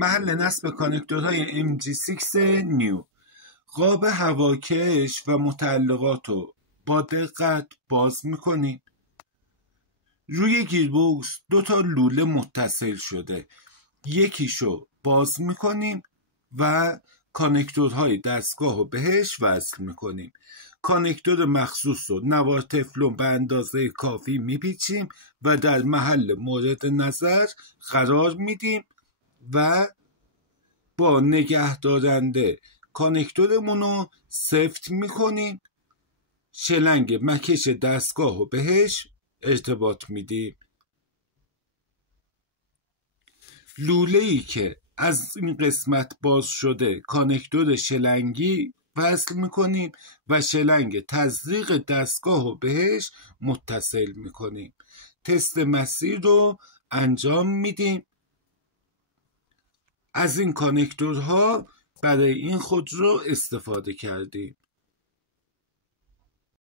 محل نصب کانکتورهای MG6 نیو. قاب هواکش و متعلقات رو با دقت باز میکنیم. روی گیربکس 2 تا لوله متصل شده، یکیشو باز میکنیم و کانکتورهای دستگاه رو بهش وصل میکنیم. کانکتور مخصوص رو نوار تفلون به اندازه کافی میپیچیم و در محل مورد نظر قرار میدیم و با نگهدارنده کانکتورمون رو سفت میکنیم. شلنگ مکش دستگاه رو بهش ارتباط میدیم. لوله‌ای که از این قسمت باز شده کانکتور شلنگی وصل میکنیم و شلنگ تزریق دستگاه رو بهش متصل میکنیم. تست مسیر رو انجام میدیم. از این کانکتورها برای این خودرو استفاده کردیم.